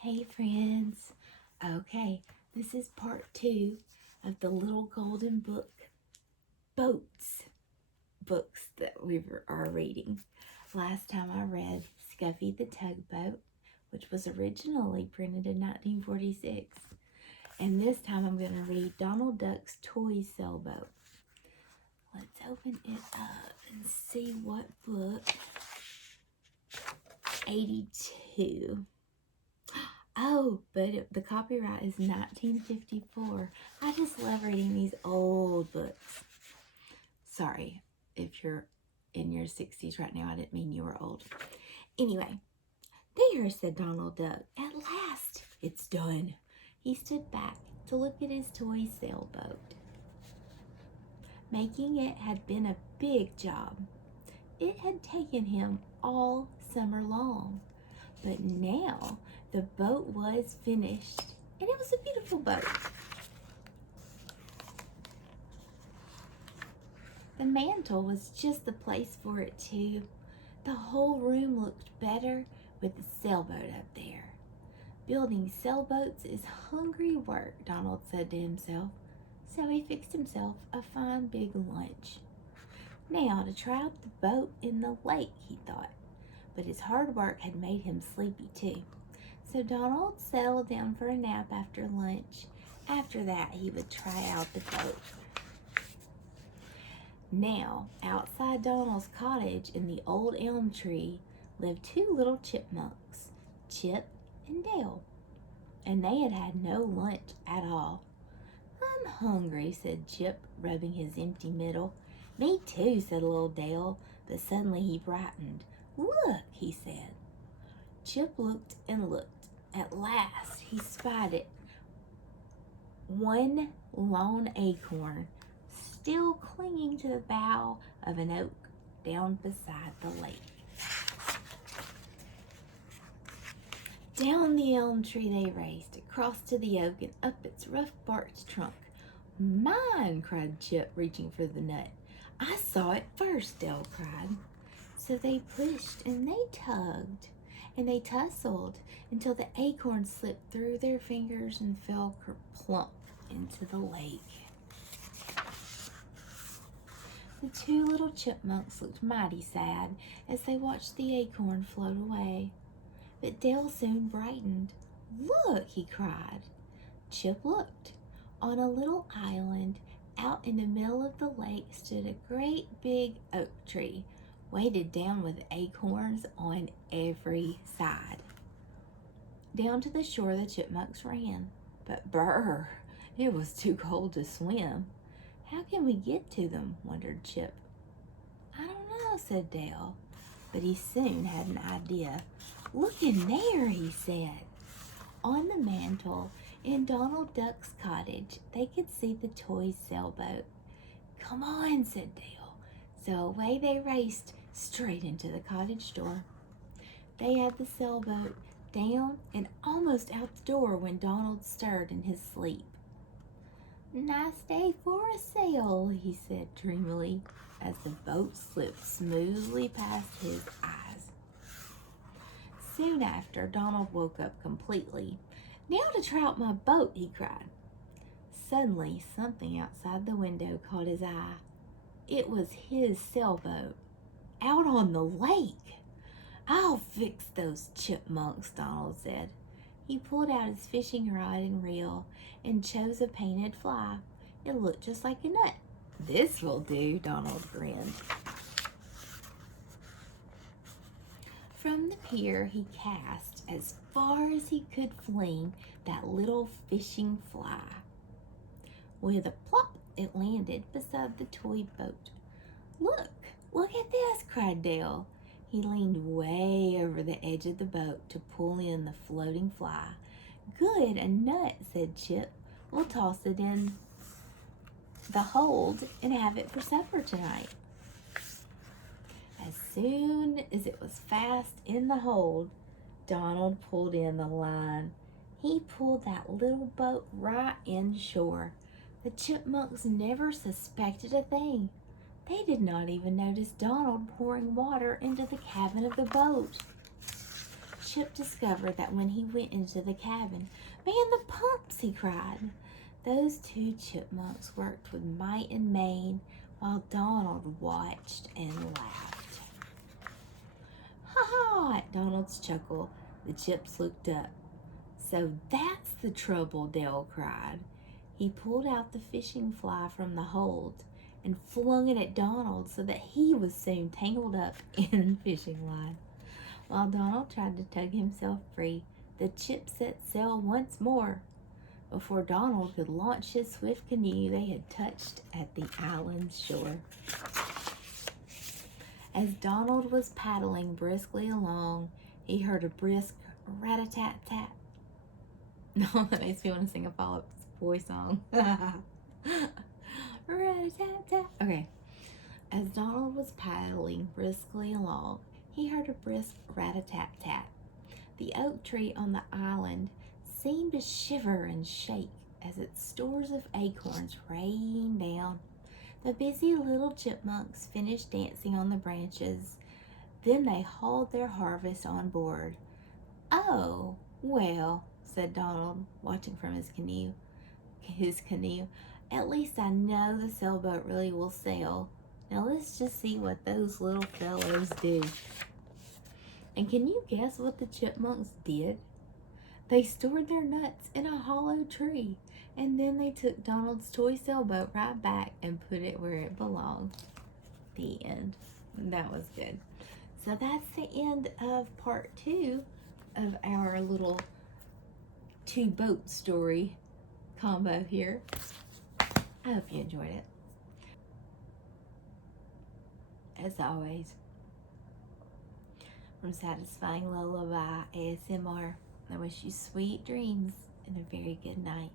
Hey friends. Okay, this is part 2 of the Little Golden Book books that are reading. Last time I read Scuffy the Tugboat, which was originally printed in 1946. And this time I'm going to read Donald Duck's Toy Sailboat. Let's open it up and see what book. 82. Oh, but the copyright is 1954. I just love reading these old books. Sorry, if you're in your 60s right now, I didn't mean you were old. Anyway, there, said Donald Duck. At last, it's done. He stood back to look at his toy sailboat. Making it had been a big job. It had taken him all summer long. But now the boat was finished, and it was a beautiful boat. The mantel was just the place for it, too. The whole room looked better with the sailboat up there. Building sailboats is hungry work, Donald said to himself. So he fixed himself a fine big lunch. Now to try out the boat in the lake, he thought. But his hard work had made him sleepy, too. So Donald settled down for a nap after lunch. After that, he would try out the boat. Now, outside Donald's cottage in the old elm tree lived 2 little chipmunks, Chip and Dale. And they had had no lunch at all. I'm hungry, said Chip, rubbing his empty middle. Me too, said little Dale, but suddenly he brightened. Look, he said. Chip looked and looked. At last he spied it. One lone acorn, still clinging to the bough of an oak down beside the lake. Down the elm tree they raced, across to the oak and up its rough barked trunk. Mine, cried Chip, reaching for the nut. I saw it first, Dale cried. So they pushed and they tugged and they tussled until the acorn slipped through their fingers and fell plump into the lake. The 2 little chipmunks looked mighty sad as they watched the acorn float away. But Dale soon brightened. Look, he cried. Chip looked. On a little island out in the middle of the lake stood a great big oak tree, weighted down with acorns on every side. Down to the shore the chipmunks ran. But brr, it was too cold to swim. How can we get to them? Wondered Chip. I don't know, said Dale. But he soon had an idea. Look in there, he said. On the mantel in Donald Duck's cottage, they could see the toy sailboat. Come on, said Dale. So away they raced straight into the cottage door. They had the sailboat down and almost out the door when Donald stirred in his sleep. Nice day for a sail, he said dreamily as the boat slipped smoothly past his eyes. Soon after, Donald woke up completely. Now to try out my boat, he cried. Suddenly, something outside the window caught his eye. It was his sailboat, out on the lake. I'll fix those chipmunks, Donald said. He pulled out his fishing rod and reel and chose a painted fly. It looked just like a nut. This will do, Donald grinned. From the pier he cast as far as he could fling that little fishing fly. With a plop, it landed beside the toy boat. Look at this, cried Dale. He leaned way over the edge of the boat to pull in the floating fly. Good, a nut, said Chip. We'll toss it in the hold and have it for supper tonight. As soon as it was fast in the hold, Donald pulled in the line. He pulled that little boat right inshore. The chipmunks never suspected a thing. They did not even notice Donald pouring water into the cabin of the boat. Chip discovered that when he went into the cabin. Man, the pumps, he cried. Those two chipmunks worked with might and main while Donald watched and laughed. Ha ha! At Donald's chuckle, the chips looked up. So that's the trouble, Dale cried. He pulled out the fishing fly from the hold and flung it at Donald so that he was soon tangled up in fishing line. While Donald tried to tug himself free, the chip set sail once more. Before Donald could launch his swift canoe, they had touched at the island's shore. As Donald was paddling briskly along, he heard a brisk rat-a-tat-tat. No, that makes me want to sing a Fall Out Boy song. Rat-a-tat-tat. Okay. As Donald was paddling briskly along, he heard a brisk rat-a-tat-tat. The oak tree on the island seemed to shiver and shake as its stores of acorns rained down. The busy little chipmunks finished dancing on the branches. Then they hauled their harvest on board. Oh, well, said Donald, watching from his canoe. At least I know the sailboat really will sail. Now let's just see what those little fellows do. And can you guess what the chipmunks did? They stored their nuts in a hollow tree, and then they took Donald's toy sailboat right back and put it where it belonged. The end. That was good. So that's the end of part 2 of our little 2-boat story combo here. I hope you enjoyed it. As always, from Satisfying Lullaby ASMR, I wish you sweet dreams and a very good night.